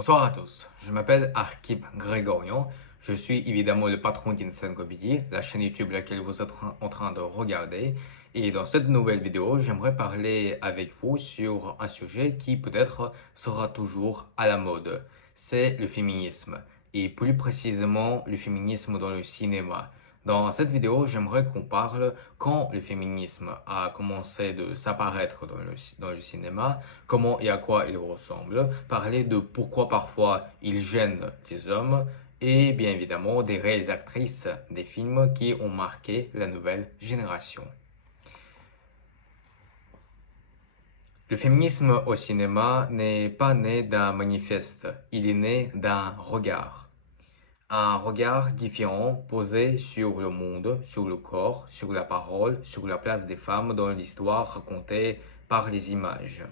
Bonsoir à tous, je m'appelle Arkip Grégorian, je suis évidemment le patron d'Insane Comedy, la chaîne YouTube laquelle vous êtes en train de regarder. Et dans cette nouvelle vidéo, j'aimerais parler avec vous sur un sujet qui peut-être sera toujours à la mode. C'est le féminisme, et plus précisément le féminisme dans le cinéma. Dans cette vidéo, j'aimerais qu'on parle quand le féminisme a commencé de s'apparaître dans le cinéma, comment et à quoi il ressemble, parler de pourquoi parfois il gêne les hommes et bien évidemment des réalisatrices des films qui ont marqué la nouvelle génération. Le féminisme au cinéma n'est pas né d'un manifeste, il est né d'un regard. Un regard différent posé sur le monde, sur le corps, sur la parole, sur la place des femmes dans l'histoire racontée par les images.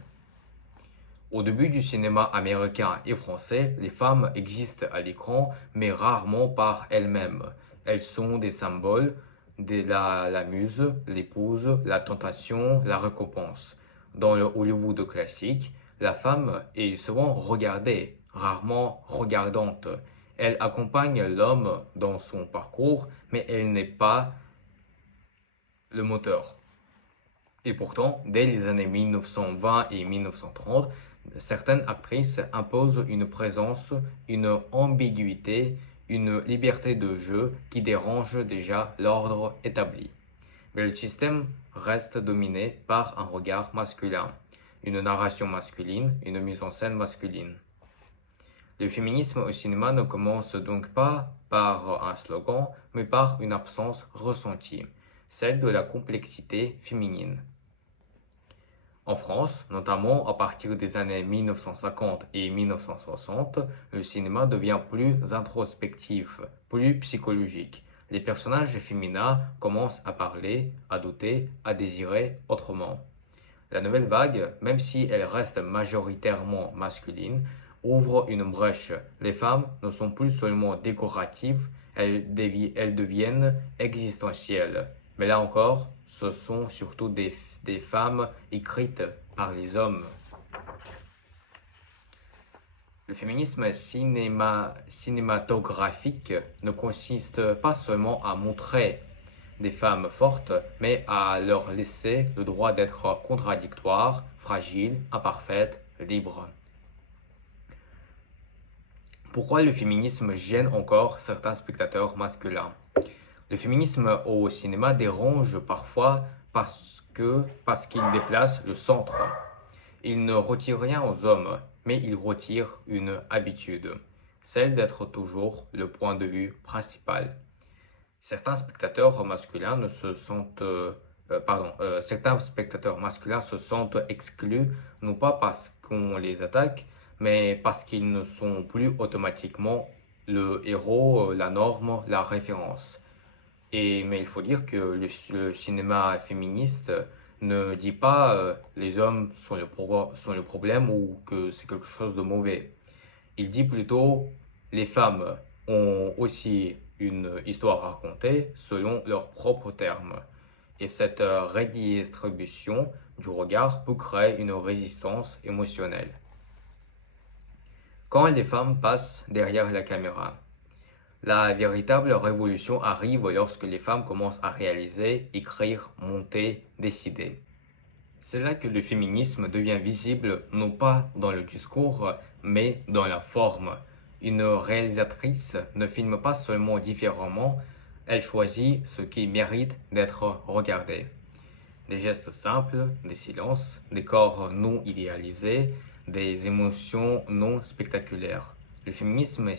Au début du cinéma américain et français, les femmes existent à l'écran, mais rarement par elles-mêmes. Elles sont des symboles de la muse, l'épouse, la tentation, la récompense. Dans le Hollywood classique, la femme est souvent regardée, rarement regardante. Elle accompagne l'homme dans son parcours, mais elle n'est pas le moteur. Et pourtant, dès les années 1920 et 1930, certaines actrices imposent une présence, une ambiguïté, une liberté de jeu qui dérange déjà l'ordre établi. Mais le système reste dominé par un regard masculin, une narration masculine, une mise en scène masculine. Le féminisme au cinéma ne commence donc pas par un slogan, mais par une absence ressentie, celle de la complexité féminine. En France, notamment à partir des années 1950 et 1960, le cinéma devient plus introspectif, plus psychologique. Les personnages féminins commencent à parler, à douter, à désirer autrement. La nouvelle vague, même si elle reste majoritairement masculine, ouvre une brèche. Les femmes ne sont plus seulement décoratives, elles deviennent existentielles. Mais là encore, ce sont surtout des femmes écrites par les hommes. Le féminisme cinématographique ne consiste pas seulement à montrer des femmes fortes, mais à leur laisser le droit d'être contradictoires, fragiles, imparfaites, libres. Pourquoi le féminisme gêne encore certains spectateurs masculins? Le féminisme au cinéma dérange parfois parce qu'il déplace le centre. Il ne retire rien aux hommes, mais il retire une habitude, celle d'être toujours le point de vue principal. Certains spectateurs masculins ne se sentent, certains spectateurs masculins se sentent exclus, non pas parce qu'on les attaque, mais parce qu'ils ne sont plus automatiquement le héros, la norme, la référence. Mais il faut dire que le cinéma féministe ne dit pas les hommes sont sont le problème ou que c'est quelque chose de mauvais. Il dit plutôt les femmes ont aussi une histoire à raconter selon leurs propres termes. Et cette redistribution du regard peut créer une résistance émotionnelle. Quand les femmes passent derrière la caméra, la véritable révolution arrive lorsque les femmes commencent à réaliser, écrire, monter, décider. C'est là que le féminisme devient visible non pas dans le discours, mais dans la forme. Une réalisatrice ne filme pas seulement différemment, elle choisit ce qui mérite d'être regardé. Des gestes simples, des silences, des corps non idéalisés, des émotions non spectaculaires. Le féminisme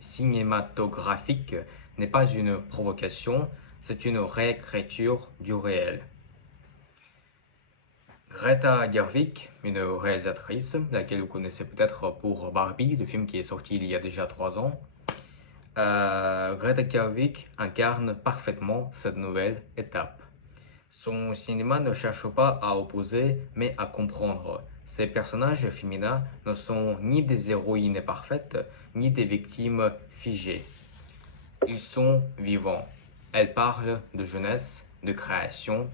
cinématographique n'est pas une provocation, c'est une réécriture du réel. Greta Gerwig, une réalisatrice, laquelle vous connaissez peut-être pour Barbie, le film qui est sorti il y a déjà 3 ans. Greta Gerwig incarne parfaitement cette nouvelle étape. Son cinéma ne cherche pas à opposer, mais à comprendre. Ses personnages féminins ne sont ni des héroïnes parfaites, ni des victimes figées. Ils sont vivants. Elle parle de jeunesse, de création,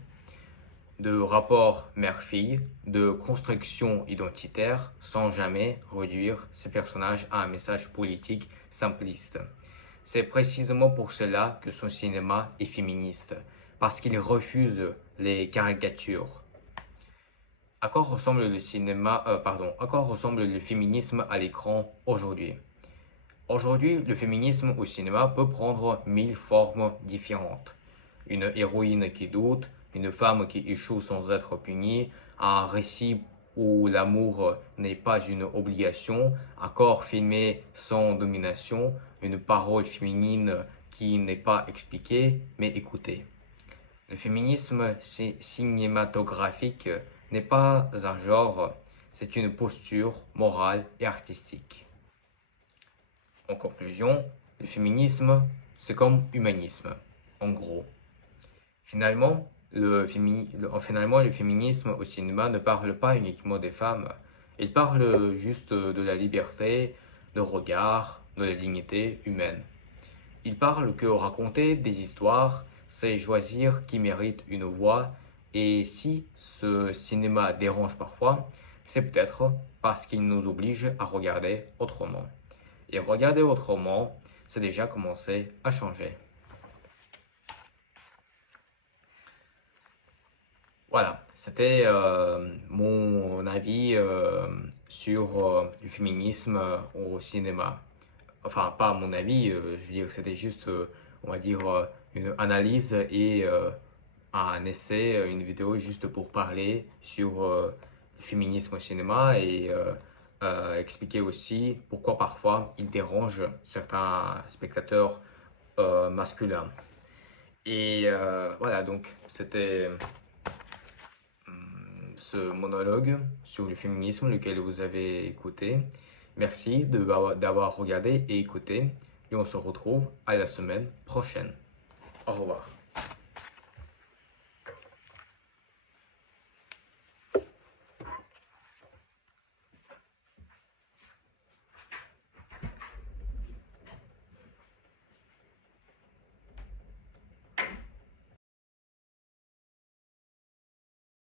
de rapport mère-fille, de construction identitaire, sans jamais réduire ces personnages à un message politique simpliste. C'est précisément pour cela que son cinéma est féministe, parce qu'il refuse les caricatures. À quoi ressemble le à quoi ressemble le féminisme à l'écran aujourd'hui? Aujourd'hui, le féminisme au cinéma peut prendre 1000 formes différentes. Une héroïne qui doute, une femme qui échoue sans être punie, un récit où l'amour n'est pas une obligation, un corps filmé sans domination, une parole féminine qui n'est pas expliquée mais écoutée. Le féminisme cinématographique n'est pas un genre, c'est une posture morale et artistique. En conclusion, le féminisme, c'est comme humanisme, en gros. Finalement, le féminisme au cinéma ne parle pas uniquement des femmes, il parle juste de la liberté, de regard, de la dignité humaine. Il parle que raconter des histoires, c'est choisir qui mérite une voix, et si ce cinéma dérange parfois, c'est peut-être parce qu'il nous oblige à regarder autrement. Et regarder autrement, c'est déjà commencé à changer. Voilà, c'était mon avis sur le féminisme au cinéma. Enfin, pas mon avis, je veux dire, c'était juste, on va dire, une analyse et un essai, une vidéo juste pour parler sur le féminisme au cinéma et expliquer aussi pourquoi parfois il dérange certains spectateurs masculins. Et voilà, donc c'était ce monologue sur le féminisme, lequel vous avez écouté. Merci d'avoir regardé et écouté. Et on se retrouve à la semaine prochaine. Au revoir.